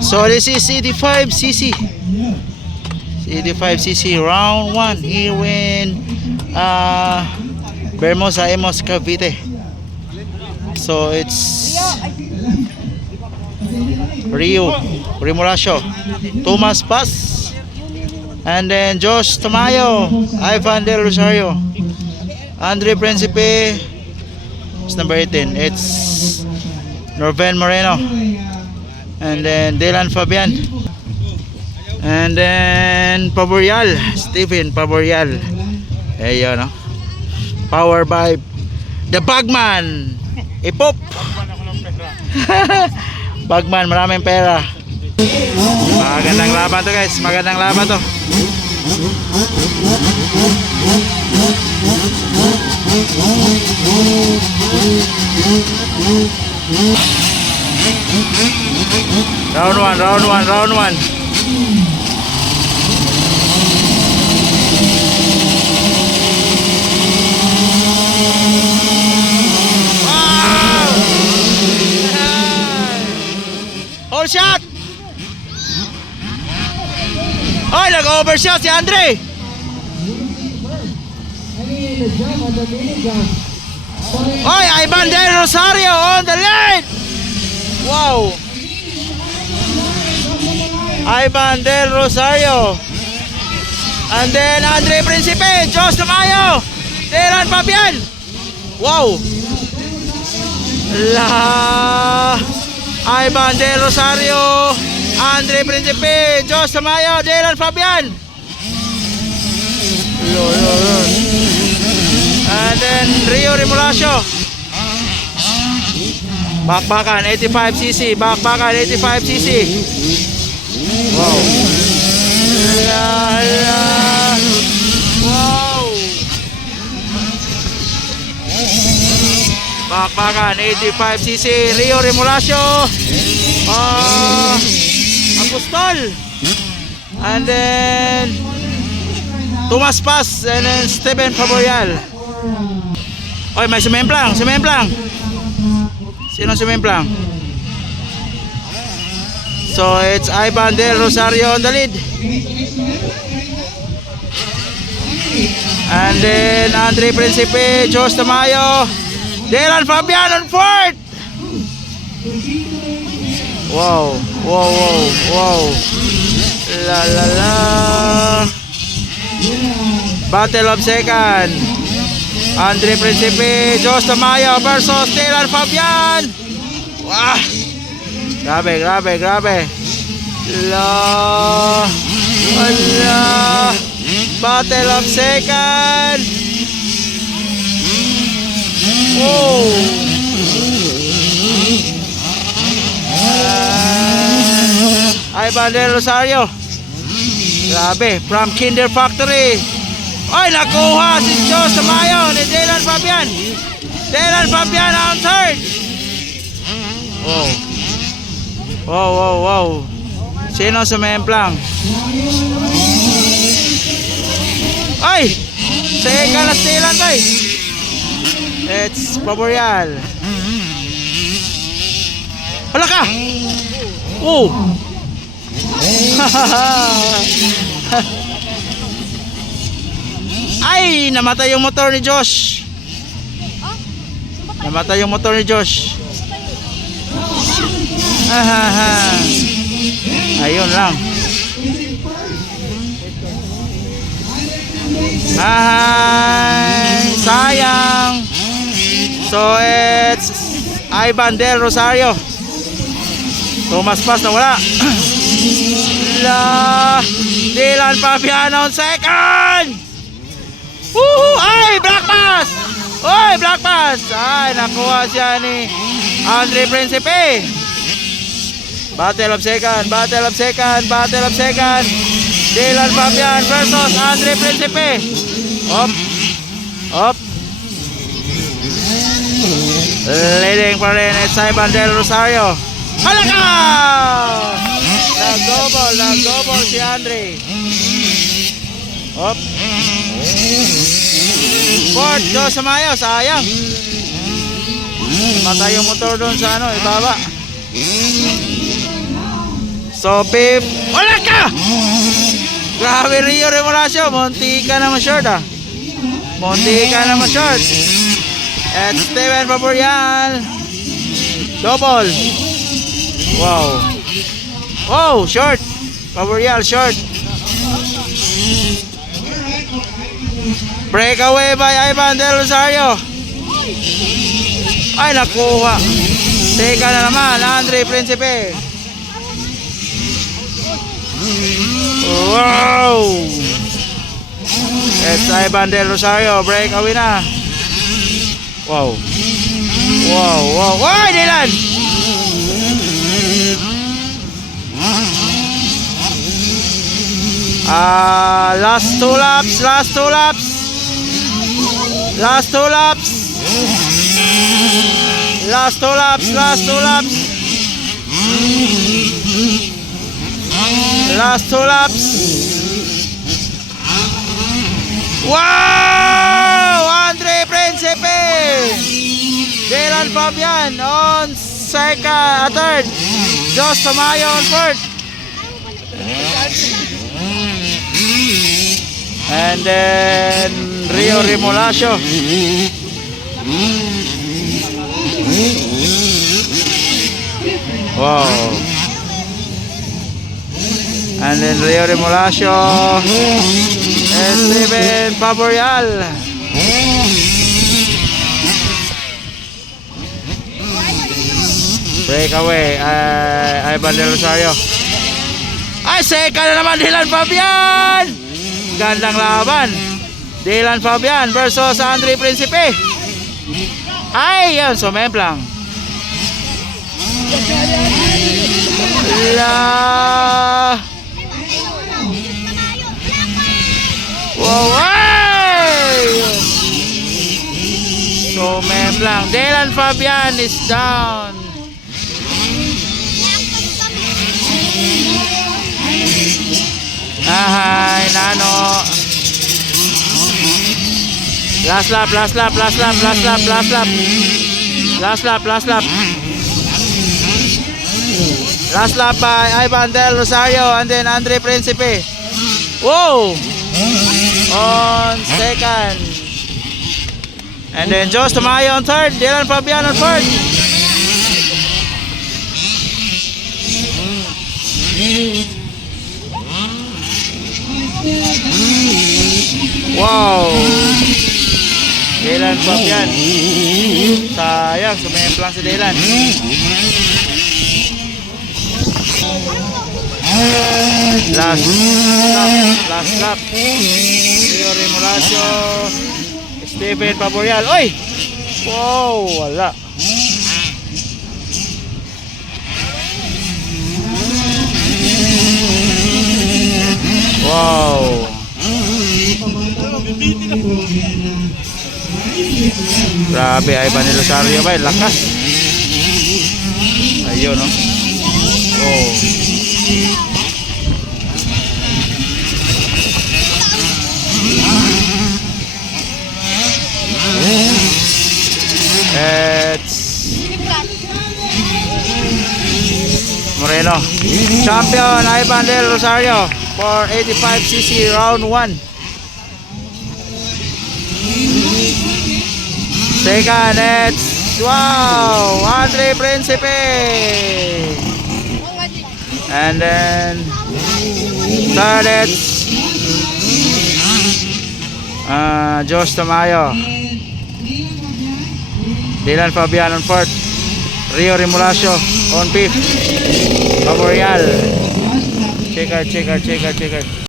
So this is CD5cc. CD5cc round 1 here in Bermosa, Emos, Cavite. So it's Rio Remolacho, Thomas Paz, and then Josh Tamayo, Ivan Del Rosario, Andre Principe. It's number 18. It's Norven Moreno, and then Dylan Fabian, and then Paborial, Stephen Paborial. Ayun, no? Power by the Bagman Ipop. Bagman, maraming pera. Magandang laban to, guys. Magandang laban to. Round 1, round 1, round 1. Hold shot! Oy, nag-overshot si Andre! Oy, Ivan Del Rosario on the lead! Wow! Ivan Del Rosario, and then Andre Principe, Josh Tamayo, Dylan Fabian. Wow! Ivan Del Rosario, Andre Principe, Josh Tamayo, Dylan Fabian. And then Rio Remolacho. Bakbakan 85cc, bakbakan 85cc. Wow. Wow. Bakbakan 85cc, Rio Remolacho, Apostol, and then Thomas Paz, and then Stephen Paborial. Oy, may sumemplang, sumemplang. Sino sumemplang? So it's Ivan Del Rosario on the lead, and then Andre Principe, Josh Tamayo, Dylan Fabian on fourth. Wow, wow, wow, wow. La la la. Battle of second. Andre Principe, Josh Tamayo versus Dylan Fabian. Wah. Grabe, grabe, grabe. La. Wala. Battle of second. Oh. Ivan Del Rosario. Grabe, from Kinder Factory. Oy, nakuha si Josh Tamayo ni Dylan Fabian. Dylan Fabian on third. Wow. Wow, wow, wow. Sino sumemplang? Ay! Second na Dylan, boy. It's Paborial. Hala ka! Oh! Ay! Namatay yung motor ni Josh. Namatay yung motor ni Josh. Ayun lang. Ay! Sayang! So it's Ivan Del Rosario. Thomas Paz na wala. Dylan Fabian on second. Woohoo! Ay, Black Pass! Oy, Black Pass! Ay, nakuha siya ni Andre Principe. Battle of second, battle of second, battle of second. Dylan Fabian versus Andre Principe. Up. Up. Leading pa rin it's Ivan Del Rosario. Halaka! Nag-double si Andre. Up. Fourth, Josh Tamayo, sayang. Matay yung motor doon sa ano, ibaba. So, Pip. Wala ka! Grabe, Rio Remolacio. Munti ka naman short, ah. Munti ka naman short. At Steven Faborial. Double. Wow. Oh, short. Faborial, short. Breakaway by Ivan Del Rosario. Ay, nakuha. Teka na naman, Andre Principe. Wow! It's Ivan Del Rosario. Breakaway na. Wow. Wow, wow. Wow, Dylan! Last two laps. Last two laps. Last two laps. Last two laps. Last two laps. Last two laps. Wow! Andre Principe. Dylan Fabian on second, third. Jos Tamayo on fourth. And then Rio Remolacio. Wow. And then Rio Remolacio. Steven Faborial. Breakaway. Ivan Del Rosario. Ay, second na naman Dylan Fabian. Gandang laban. Dylan Fabian versus Andre Principe. Ay, yan. Sumemplang. Wow, ay! Sumemplang. Dylan Fabian is down. Ahay, nano. Last lap, last lap, last lap, last lap, last lap. Last lap, last lap. Last lap by Ivan Del Rosario and then Andre Principe. Whoa! On second. And then Jos Tamayo on third. Dylan Fabian on fourth. Wow! Dylan Fabian. Sayang, sumemplang si Dylan. Last lap. Rio Remolacio. Steven Faborial. Oy! Wow, wala. Wow. Grabe, Ivan Del Rosario ba? Lakas. Ayun, no? Oh. It's Moreno. Champion Ivan Del Rosario for 85cc round 1. Second, it's wow, Andre Principe. And then third, it's Jos Tamayo. Dylan Fabian on fourth. Rio Remolacio on fifth. Faborial. Checker.